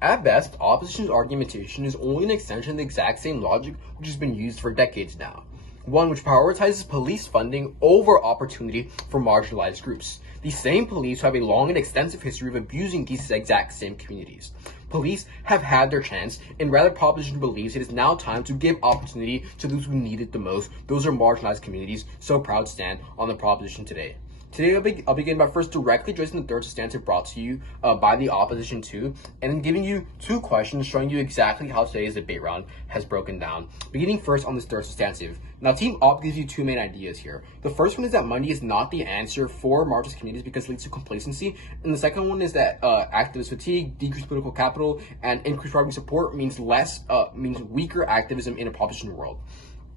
At best, opposition's argumentation is only an extension of the exact same logic which has been used for decades now. One which prioritizes police funding over opportunity for marginalized groups. The same police who have a long and extensive history of abusing these exact same communities. Police have had their chance, and rather proposition believes it is now time to give opportunity to those who need it the most. Those are marginalized communities. So proud to stand on the proposition today. Today, I'll begin by first directly addressing the third substantive brought to you by the opposition too, and then giving you two questions showing you exactly how today's debate round has broken down. Beginning first on this third substantive. Now, Team Op gives you two main ideas here. The first one is that money is not the answer for marginalized communities because it leads to complacency, and the second one is that activist fatigue, decreased political capital, and increased right-wing support means weaker activism in a proposition world.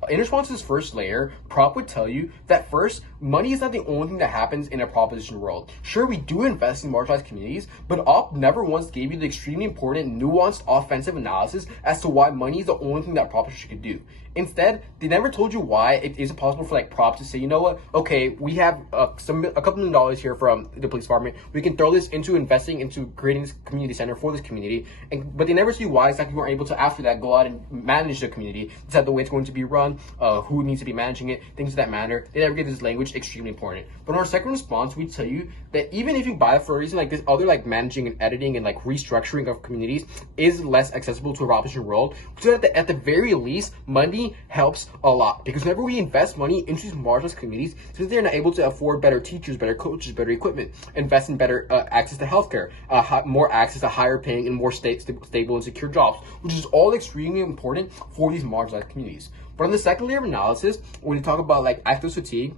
In response to this first layer, Prop would tell you that first, money is not the only thing that happens in a proposition world. Sure, we do invest in marginalized communities, but Op never once gave you the extremely important, nuanced, offensive analysis as to why money is the only thing that proposition could do. Instead, they never told you why it isn't possible for Prop to say, you know what, okay, we have a couple $1,000,000 here from the police department. We can throw this into investing into creating this community center for this community. But they never see why exactly we're able to, after that, go out and manage the community, decide the way it's going to be run, who needs to be managing it, things of that matter. They never give this language extremely important. But in our second response, we tell you that even if you buy it for a reason like this, other managing and editing and restructuring of communities is less accessible to a proposition world. So at the very least, money helps a lot, because whenever we invest money into these marginalized communities, since they're not able to afford better teachers, better coaches, better equipment, invest in better access to healthcare, more access to higher paying and more stable and secure jobs, which is all extremely important for these marginalized communities. But on the second layer of analysis, when you talk about activist fatigue,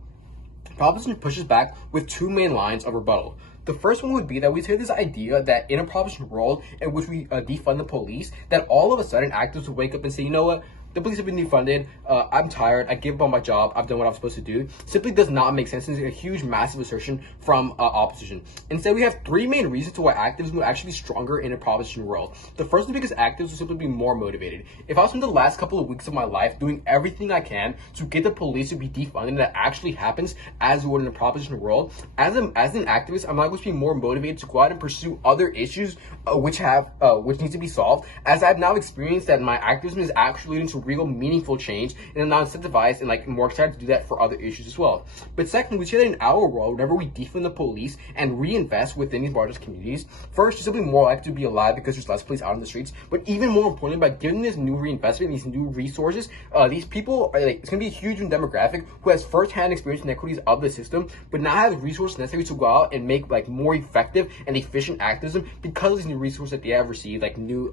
proposition pushes back with two main lines of rebuttal. The first one would be that we take this idea that in a proposition world in which we defund the police, that all of a sudden activists would wake up and say, you know what, the police have been defunded, I'm tired, I give up on my job, I've done what I'm supposed to do, simply does not make sense. It's a huge, massive assertion from opposition. Instead, we have three main reasons to why activism will actually be stronger in a proposition world. The first is because activists will simply be more motivated. If I spend the last couple of weeks of my life doing everything I can to get the police to be defunded, and that actually happens as would in a proposition world, as an activist, I'm not going to be more motivated to go out and pursue other issues which need to be solved, as I've now experienced that my activism is actually leading to real meaningful change, and I'm not incentivized and more excited to do that for other issues as well. But second, we see that in our world, whenever we defund the police and reinvest within these marginalized communities, first, you're simply more likely to be alive because there's less police out on the streets. But even more importantly, by giving this new reinvestment, these new resources, these people are it's going to be a huge demographic who has first-hand experience inequities of the system, but now has resources necessary to go out and make more effective and efficient activism because of these new resources that they have received, new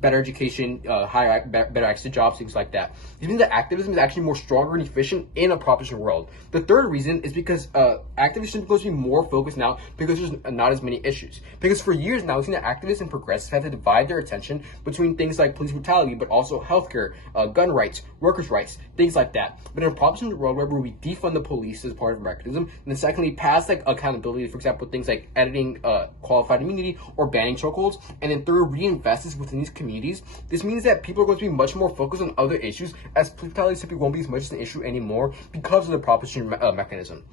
better education, better access to jobs, things like that. This means that activism is actually more stronger and efficient in a proposition world. The third reason is because activists are supposed to be more focused now because there's not as many issues. Because for years now, we've seen that activists and progressives have to divide their attention between things like police brutality, but also healthcare, gun rights, workers' rights, things like that. But in a proposition world where we defund the police as part of mechanism, and then secondly, pass accountability, for example, things like editing qualified immunity or banning chokeholds, and then third, reinvest this within these communities. This means that people are going to be much more focused on other issues, as police brutality simply won't be as much as an issue anymore because of the proposition mechanism.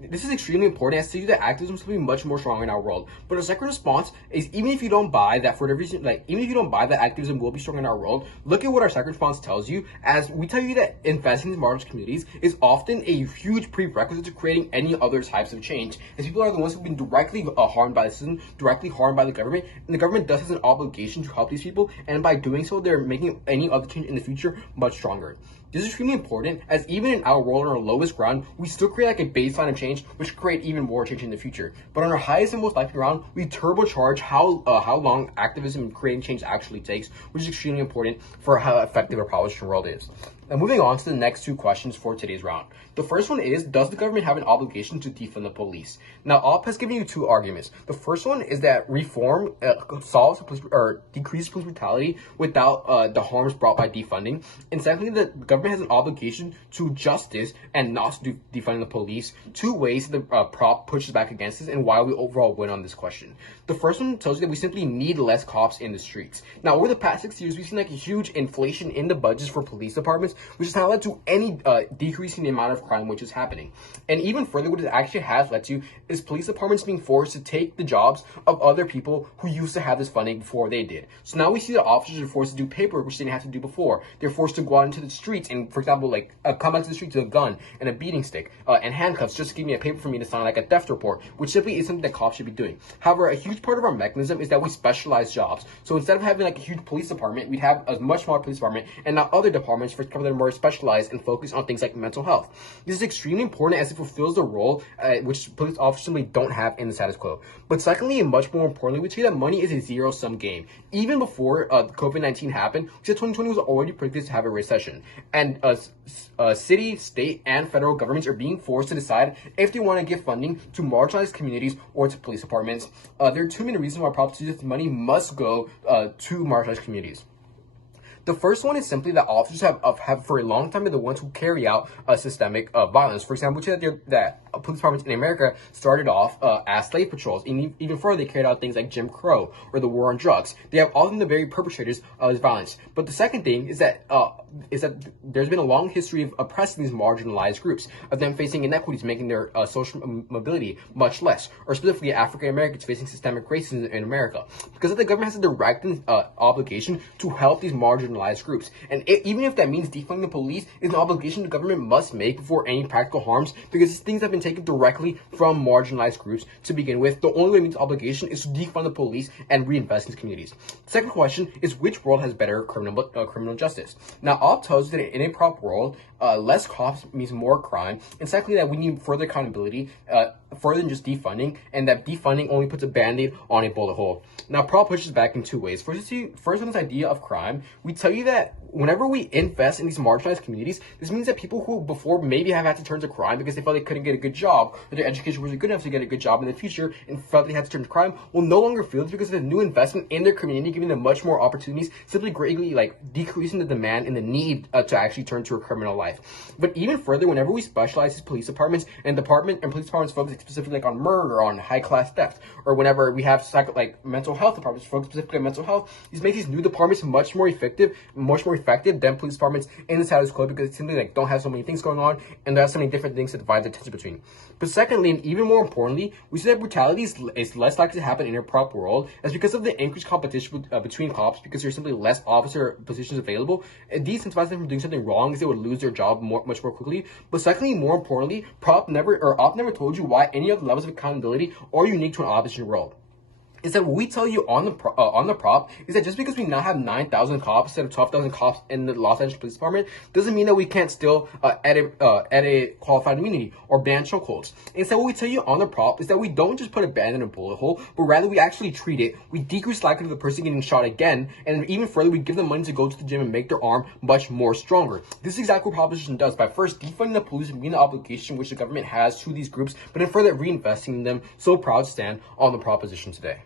This is extremely important as to you that activism is going to be much more strong in our world. But our second response is, even if you don't buy that for the reason, even if you don't buy that activism will be strong in our world, look at what our second response tells you, as we tell you that investing in marginalized communities is often a huge prerequisite to creating any other types of change, as people are the ones who've been directly harmed by the system, directly harmed by the government, and the government thus has an obligation to help these people, and by doing so, they're making any other change in the future much stronger. This is extremely important, as even in our world, on our lowest ground, we still create a baseline of change, which create even more change in the future. But on our highest and most likely ground, we turbocharge how long activism and creating change actually takes, which is extremely important for how effective our proposition world is. Now, moving on to the next two questions for today's round. The first one is, does the government have an obligation to defund the police? Now, Op has given you two arguments. The first one is that reform solves or decreases police brutality without the harms brought by defunding. And secondly, the government has an obligation to justice and not to defunding the police. Two ways the Prop pushes back against this and why we overall win on this question. The first one tells you that we simply need less cops in the streets. Now, over the past 6 years, we've seen a huge inflation in the budgets for police departments, which has not led to any decreasing the amount of crime which is happening. And even further, what it actually has led to is police departments being forced to take the jobs of other people who used to have this funding before they did. So now we see that officers are forced to do paperwork which they didn't have to do before. They're forced to go out into the streets and, for example, like come out to the streets with a gun and a beating stick and handcuffs just to give me a paper for me to sign like a theft report, which simply is something that cops should be doing. However, a huge part of our mechanism is that we specialize jobs. So instead of having like a huge police department, we'd have a much smaller police department and now other departments for that are more specialized and focused on things like mental health. This is extremely important as it fulfills the role which police officers simply don't have in the status quo. But secondly, and much more importantly, we see that money is a zero-sum game. Even before COVID-19 happened, we said 2020 was already predicted to have a recession. And city, state, and federal governments are being forced to decide if they want to give funding to marginalized communities or to police departments. There are two main reasons why this money must go to marginalized communities. The first one is simply that officers have for a long time been the ones who carry out systemic violence. For example, we see that police departments in America started off as slave patrols. And even further, they carried out things like Jim Crow or the war on drugs. They have all been the very perpetrators of this violence. But the second thing is that there's been a long history of oppressing these marginalized groups, of them facing inequities, making their social mobility much less, or specifically African Americans facing systemic racism in America. Because the government has a direct obligation to help these marginalized groups. And even if that means defunding the police, is an obligation the government must make before any practical harms, because these things have been taken directly from marginalized groups to begin with. The only way to meet this obligation is to defund the police and reinvest in communities. The second question is, which world has better criminal justice? Now, Op tells us that in a prop world, less cops means more crime, and secondly, that we need further accountability, further than just defunding, and that defunding only puts a band-aid on a bullet hole. Now, prop pushes back in two ways. First, on this idea of crime, we tell you that whenever we invest in these marginalized communities, this means that people who before maybe have had to turn to crime because they felt they couldn't get a good job, or their education wasn't good enough to get a good job in the future, and felt they had to turn to crime, will no longer feel this because of the new investment in their community, giving them much more opportunities, simply greatly decreasing the demand and the need to actually turn to a criminal life. But even further, whenever we specialize these police departments and police departments focus specifically on murder, on high-class theft, or whenever we have mental health departments focus specifically on mental health, these make these new departments much more effective than police departments in the status quo, because it's simply don't have so many things going on and there are so many different things to divide the attention between. But secondly, and even more importantly, we see that brutality is less likely to happen in a prop world, as because of the increased competition between cops, because there's simply less officer positions available, it de-incentivizes them from doing something wrong, as they would lose their job much more quickly. But secondly, more importantly, Op never told you why any of the levels of accountability are unique to an opposition world. Is that what we tell you on the prop is that just because we now have 9,000 cops instead of 12,000 cops in the Los Angeles Police Department doesn't mean that we can't still edit qualified immunity or ban chokeholds. Instead, what we tell you on the prop is that we don't just put a band in a bullet hole, but rather we actually treat it. We decrease the likelihood of the person getting shot again, and even further, we give them money to go to the gym and make their arm much more stronger. This is exactly what proposition does by first defunding the police and being the obligation which the government has to these groups, but then further reinvesting in them. So proud to stand on the proposition today.